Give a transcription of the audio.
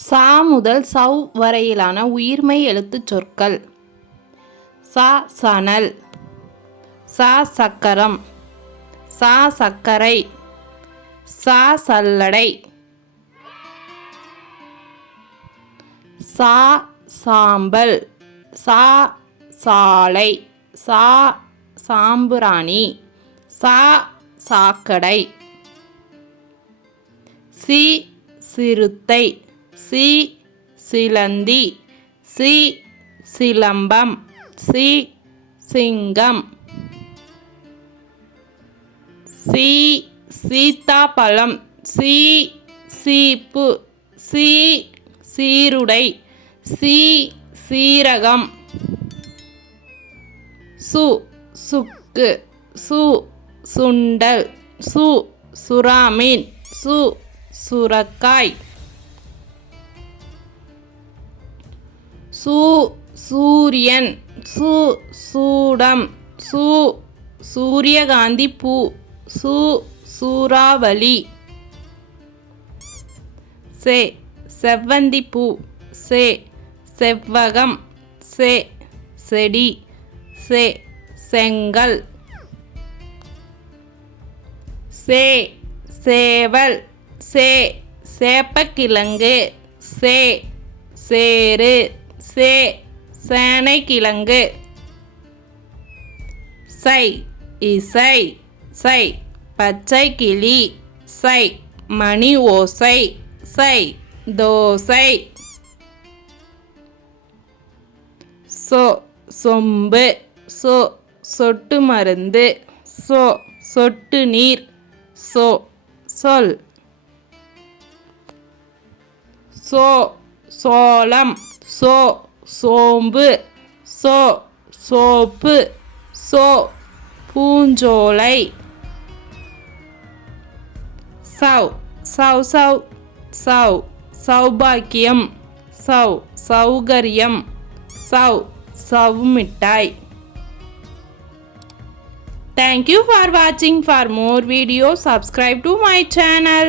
சா முதல் சவ் வரையிலான உயிர்மெய் எழுத்துச் சொற்கள். சா சணல். சா சக்கரம். சா சக்கரை. சா சல்லடை. சா சாம்பல். சா சாலை. சா சாம்புராணி. சா சாக்கடை. சி சிறுத்தை. சி சிலந்தி சி சிலம்பம் சி சிங்கம். சி சீத்தாப்பழம் சி சீப்பு சி சீருடை சி சீரகம். சு சுக்கு சு சுண்டல் சு சுறாமீன் சு சுரக்காய். சு சூரியன் சு சூடம் சு சூரியகாந்தி பூ சு சூறாவளி. சே செவ்வந்தி பூ. சே செவ்வகம். சே செடி. சே செங்கல். சே சேவல். சே சேப்பக்கிழங்கு. சே சேரு சே சேனைக்கிழங்கு. சை இசை. சை பச்சை கிளி சை மணி ஓசை. சை தோசை. சோ சொம்பு. சோ சொட்டு மருந்து. சோ சொட்டு நீர். சோ சொல். சோ சோளம். சோ சோம்பு சோ சோப்பு சோ பூஞ்சோலை சவ் சவ் சவ் சவ் சௌபாக்கியம் சவ் சௌகரியம் சவ் சவ் மிட்டாய் Thank you for watching. For more videos, subscribe to my channel.